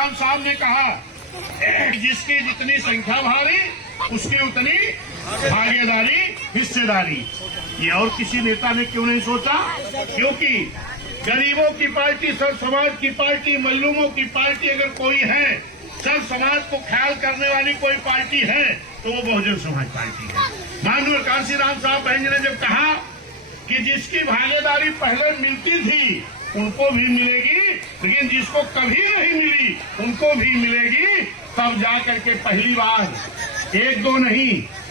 राम साहब ने कहा जिसकी जितनी संख्या भारी उसकी उतनी भागीदारी हिस्सेदारी। ये और किसी नेता ने क्यों नहीं सोचा? क्योंकि गरीबों की पार्टी, सब समाज की पार्टी, मजलूमों की पार्टी अगर कोई है, सब समाज को ख्याल करने वाली कोई पार्टी है तो वो बहुजन समाज पार्टी है। माननीय कांशीराम साहब बहन ने जब कहा कि जिसकी भागीदारी पहले मिलती थी उनको भी मिलेगी, लेकिन जिसको कभी नहीं मिली उनको भी मिलेगी, तब जाकर के पहली बार एक दो नहीं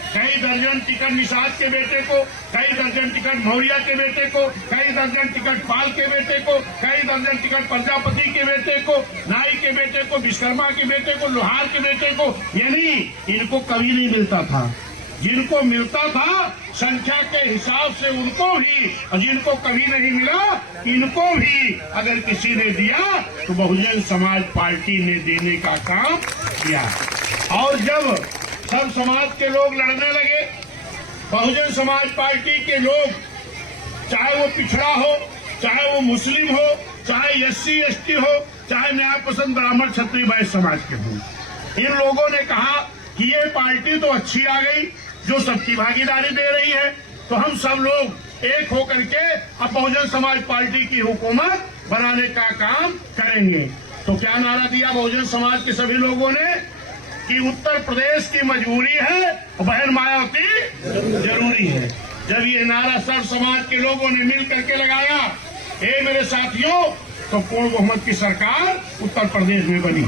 कई दर्जन टिकट निषाद के बेटे को, कई दर्जन टिकट मौर्य के बेटे को, कई दर्जन टिकट पाल के बेटे को, कई दर्जन टिकट प्रजापति के बेटे को, नाई के बेटे को, विश्वकर्मा के बेटे को, लोहार के बेटे को, यानी इनको कभी नहीं मिलता था। जिनको मिलता था संख्या के हिसाब से उनको भी, और जिनको कभी नहीं मिला इनको भी अगर किसी ने दिया तो बहुजन समाज पार्टी ने देने का काम किया। और जब सब समाज के लोग लड़ने लगे, बहुजन समाज पार्टी के लोग, चाहे वो पिछड़ा हो, चाहे वो मुस्लिम हो, चाहे SC ST हो, चाहे न्याय पसंद ब्राह्मण क्षत्रिय वैश्य समाज के हो, इन लोगों ने कहा कि ये पार्टी तो अच्छी आ गई जो सबकी भागीदारी दे रही है, तो हम सब लोग एक होकर के अब बहुजन समाज पार्टी की हुकूमत बनाने का काम करेंगे। तो क्या नारा दिया बहुजन समाज के सभी लोगों ने कि उत्तर प्रदेश की मजबूरी है और बहन मायावती जरूरी है। जब ये नारा सर्व समाज के लोगों ने मिल करके लगाया, मेरे साथियों, तो पूर्ण बहुमत की सरकार उत्तर प्रदेश में बनी।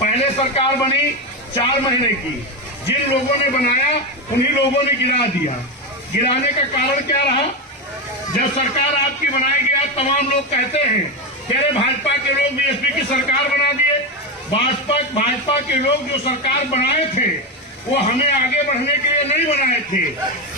पहले सरकार बनी 4 महीने की, जिन लोगों ने बनाया उन्हीं लोगों ने गिरा दिया। गिराने का कारण क्या रहा? जब सरकार आपकी बनाई गई, आज तमाम लोग कहते हैं कि अरे भाजपा के लोग BSP की सरकार बना दिए। भाजपा के लोग जो सरकार बनाए थे वो हमें आगे बढ़ने के लिए नहीं बनाए थे,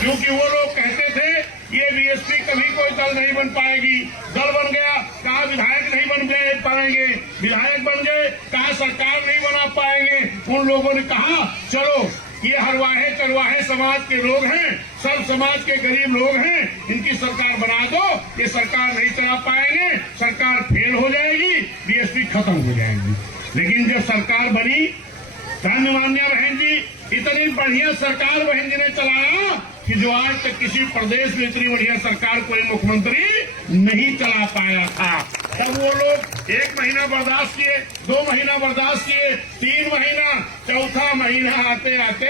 क्योंकि वो लोग कहते थे ये BSP कभी कोई दल नहीं बन पाएगी। दल बन गया, कहा विधायक नहीं बन पाएंगे, विधायक बन गए, कहा सरकार नहीं बना पाएंगे। उन लोगों ने कहा चलो ये हरवाहे चरवाहे समाज के लोग हैं, सब समाज के गरीब लोग हैं, इनकी सरकार बना दो, ये सरकार नहीं चला पाएंगे, सरकार फेल हो जाएगी, BSP खत्म हो जाएगी। लेकिन जब सरकार बनी, धन्यवाद बहन जी, इतनी बढ़िया सरकार बहन जी ने चलाया कि जो आज तक किसी प्रदेश में इतनी बढ़िया सरकार कोई मुख्यमंत्री नहीं चला पाया था। तब वो लोग 1 महीना बर्दाश्त किए, 2 महीना बर्दाश्त किए, 3 महीना, चौथा महीना आते आते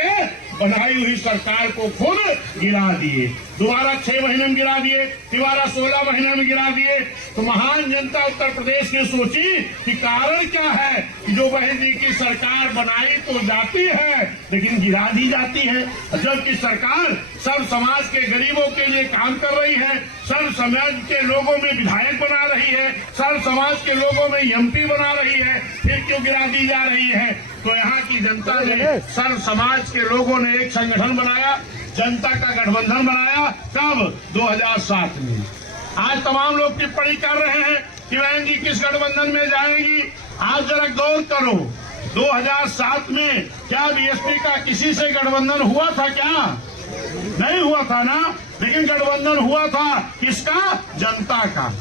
बनाई हुई सरकार को खुद गिरा दिए। दोबारा 6 महीने में गिरा दिए, दोबारा 16 महीने में गिरा दिए। तो महान जनता उत्तर प्रदेश ने सोची कि कारण क्या है कि जो बहन जी की सरकार बनाई तो जाती है लेकिन गिरा दी जाती है, जबकि सरकार सब समाज के गरीबों के लिए काम कर रही है, सब समाज के लोगों में विधायक बना रही है, सब समाज के लोगों में MP बना रही है, फिर क्यों गिरा दी जा रही है? तो यहाँ की जनता ने, सर्व समाज के लोगों ने एक संगठन बनाया, जनता का गठबंधन बनाया। कब? 2007 में। आज तमाम लोग टिप्पणी कर रहे हैं कि बहन जी किस गठबंधन में जाएंगी। आज जरा गौर करो, 2007 में क्या BSP का किसी से गठबंधन हुआ था? क्या नहीं हुआ था ना? लेकिन गठबंधन हुआ था किसका? जनता का।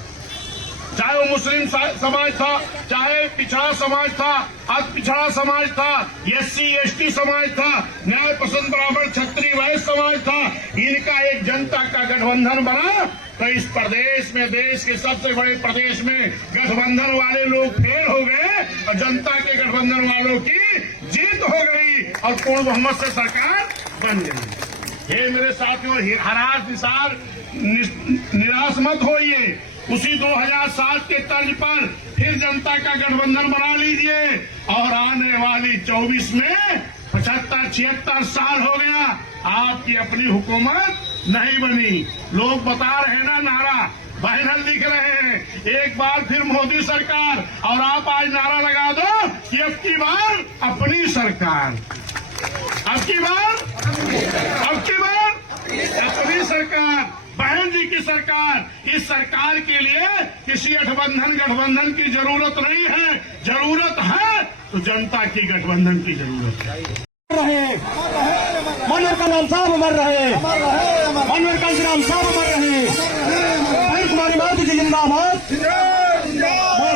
चाहे वो मुस्लिम समाज था, चाहे पिछड़ा समाज था, अति पिछड़ा समाज था, SC ST समाज था, न्याय पसंद ब्राह्मण क्षत्रिय वैश्य समाज था, इनका एक जनता का गठबंधन बना। तो इस प्रदेश में, देश के सबसे बड़े प्रदेश में गठबंधन वाले लोग फेल हो गए और जनता के गठबंधन वालों की जीत हो गई और पूर्ण बहुमत से सरकार बन गई। ये मेरे साथियों, हरास निराश मत होइए। उसी 2007 के तर्ज पर फिर जनता का गठबंधन बना लीजिए और आने वाली 24 में 75-76 साल हो गया, आपकी अपनी हुकूमत नहीं बनी। लोग बता रहे ना, नारा बैनर लिख रहे हैं, एक बार फिर मोदी सरकार, और आप आज नारा लगा दो कि अब की बार अपनी सरकार, अब की बार अपनी सरकार, बहन जी की सरकार। इस सरकार के लिए किसी गठबंधन की जरूरत नहीं है, जरूरत है तो जनता की गठबंधन की जरूरत है। मनोहर कांशीराम साहब अमर रहे, मनोहर कांशीराम साहब अमर रहे। बहन कुमारी माता जी जिंदाबाद,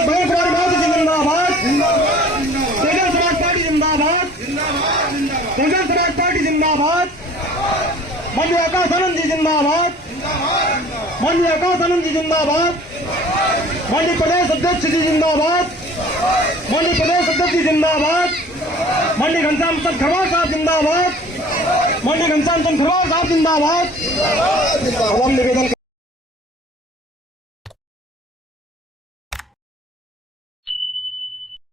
बहन कुमारी माता जी जिंदाबाद। जिंदाबाद, मंडी आकाश आनंद जी जिंदाबाद, मंडी आकाश आनंद जी जिंदाबाद, मंडी प्रदेश अध्यक्ष जी जिंदाबाद, मंडी प्रदेश अध्यक्ष जी जिंदाबाद, मंडी घनश्याम चंद खरवार साहब जिंदाबाद, मंडी घनश्याम चंद खरवार साहब जिंदाबाद। हम निवेदन